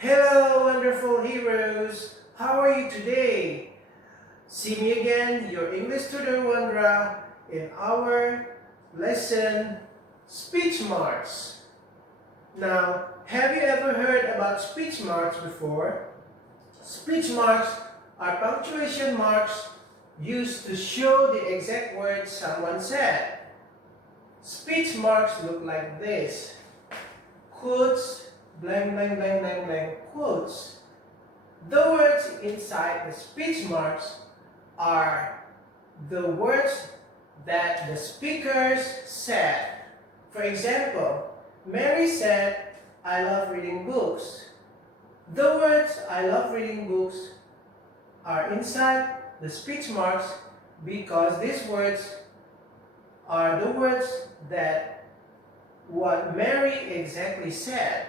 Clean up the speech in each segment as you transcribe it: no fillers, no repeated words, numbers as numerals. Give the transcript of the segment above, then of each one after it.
Hello, wonderful heroes! How are you today? See me again, your English tutor Wandra, in our lesson, speech marks. Now, have you ever heard about speech marks before? Speech marks are punctuation marks used to show the exact words someone said. Speech marks look like this. Quotes, blank, blank, blank, blank, blank, quotes. The words inside the speech marks are the words that the speakers said. For example, Mary said, "I love reading books." The words "I love reading books" are inside the speech marks because these words are the words that what Mary exactly said.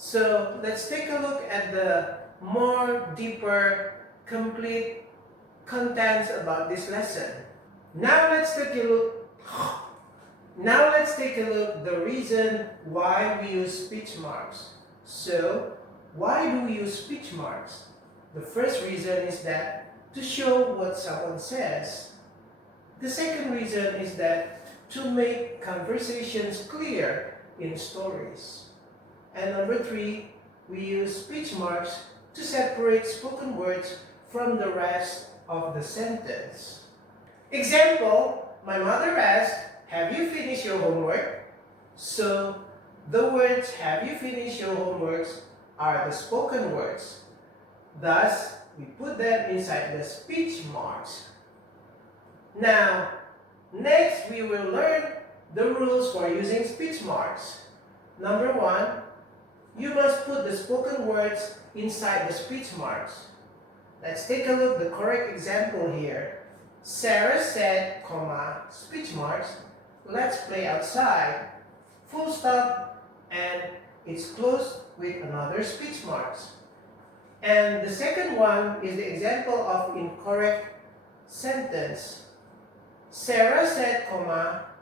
So let's take a look at the more deeper, complete contents about this lesson. Now let's take a look the reason why we use speech marks. So why do we use speech marks? The first reason is that to show what someone says. The second reason is that to make conversations clear in stories. And number three, we use speech marks to separate spoken words from the rest of the sentence. Example, my mother asked, "Have you finished your homework?" So, the words "have you finished your homework" are the spoken words. Thus, we put them inside the speech marks. Now, next we will learn the rules for using speech marks. Number one, you must put the spoken words inside the speech marks. Let's take a look at the correct example here. Sarah said, comma, speech marks, "Let's play outside," full stop, and it's closed with another speech marks. And the second one is the example of incorrect sentence. Sarah said, comma,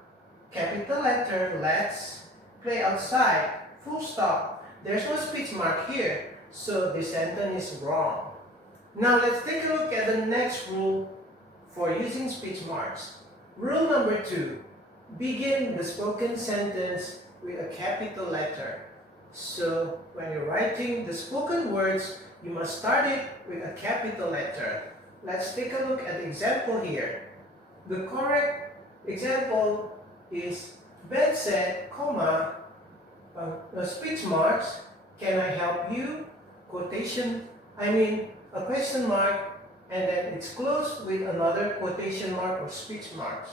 capital letter, "Let's play outside," full stop. There's no speech mark here, so this sentence is wrong. Now let's take a look at the next rule for using speech marks. Rule number 2. Begin the spoken sentence with a capital letter. So when you're writing the spoken words, you must start it with a capital letter. Let's take a look at the example here. The correct example is Beth said, comma, speech marks, "Can I help you?" Quotation, a question mark, and then it's closed with another quotation mark or speech marks.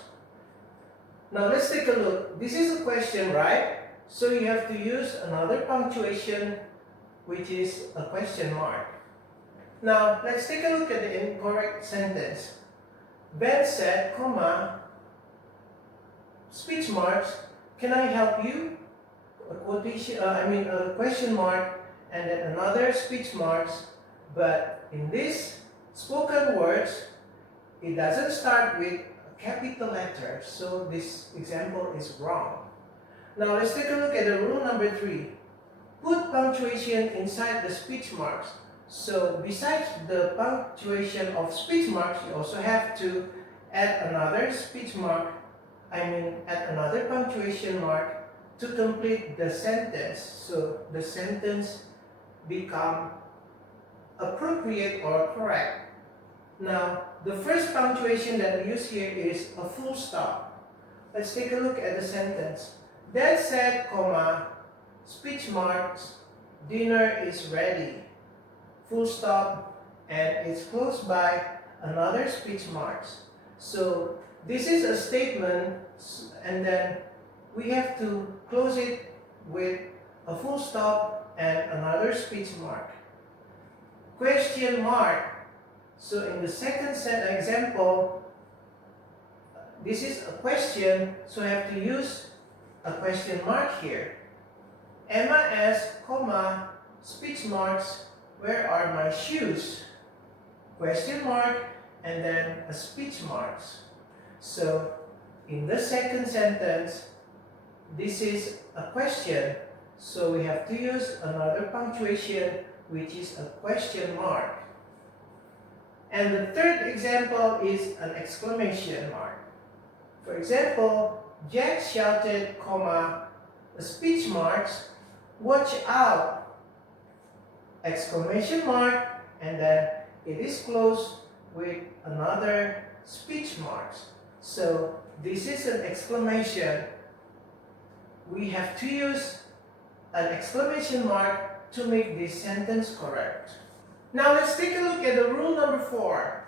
Now let's take a look. This is a question, right? So you have to use another punctuation, which is a question mark. Now let's take a look at the incorrect sentence. Ben said, comma, speech marks, "Can I help you?" A question mark, and then another speech marks. But in this spoken words, it doesn't start with a capital letter, so this example is wrong. Now let's take a look at the rule number 3. Put punctuation inside the speech marks. So besides the punctuation of speech marks, you also have to add another another punctuation mark to complete the sentence. So the sentence become appropriate or correct. Now, the first punctuation that we use here is a full stop. Let's take a look at the sentence. Dad said, comma, speech marks, "Dinner is ready," full stop, and it's closed by another speech marks. So this is a statement, and then we have to close it with a full stop and another speech mark. Question mark. So in the second example, this is a question, so I have to use a question mark here. Emma asked, comma, speech marks, "Where are my shoes?" Question mark, and then a speech marks. So in the second sentence, this is a question, So we have to use another punctuation, which is a question mark. And the third example is an exclamation mark. For example, Jack shouted, comma, speech marks, watch out, exclamation mark, and then it is closed with another speech marks. So this is an exclamation. We have to use an exclamation mark to make this sentence correct. Now let's take a look at the rule number 4.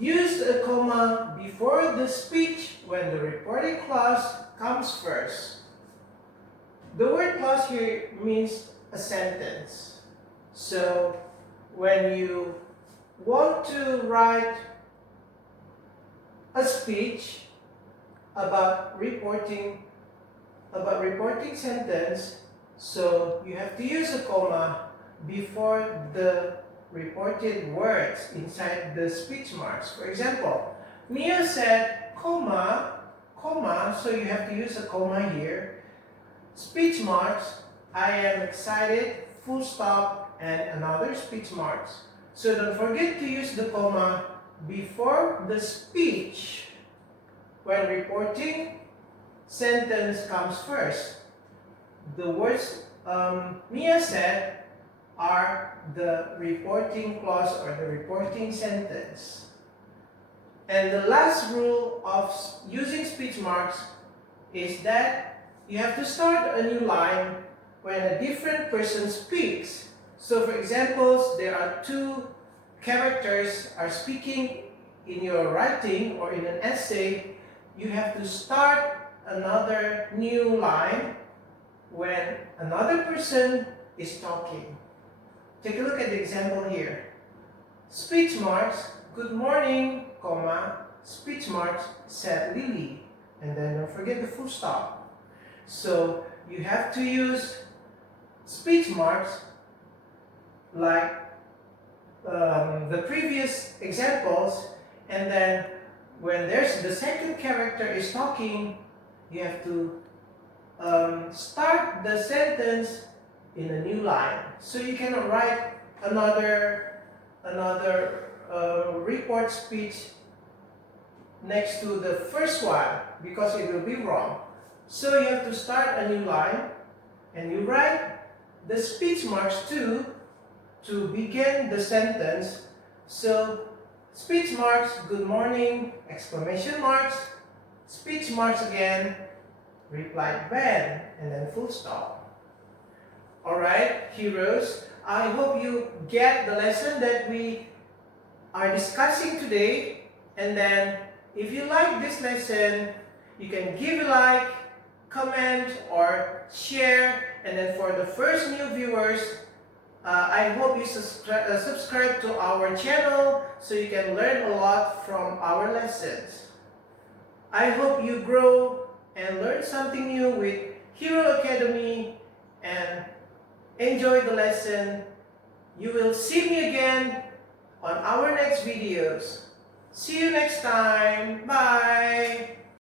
Use a comma before the speech when the reporting clause comes first. The word clause here means a sentence. So when you want to write a speech about reporting sentence, so you have to use a comma before the reported words inside the speech marks. For example, Mia said, comma, so you have to use a comma here. Speech marks, I am excited, full stop, and another speech marks. So don't forget to use the comma before the speech when reporting sentence comes first. The words Mia said are the reporting clause or the reporting sentence. And the last rule of using speech marks is that you have to start a new line when a different person speaks. So for example, there are two characters are speaking in your writing or in an essay. You have to start another new line when another person is talking. Take a look at the example here. Speech marks, good morning, comma, speech marks, said Lily. And then don't forget the full stop. So you have to use speech marks like the previous examples, and then when there's the second character is talking, you have to start the sentence in a new line. So you cannot write another report speech next to the first one because it will be wrong. So you have to start a new line and you write the speech marks too to begin the sentence. So speech marks, good morning, exclamation marks, speech marks again, replied Ben, and then full stop. Alright, heroes, I hope you get the lesson that we are discussing today. And then if you like this lesson, you can give a like, comment, or share. And then for the first new viewers, I hope you subscribe to our channel so you can learn a lot from our lessons. I hope you grow and learn something new with Hero Academy and enjoy the lesson. You will see me again on our next videos. See you next time. Bye.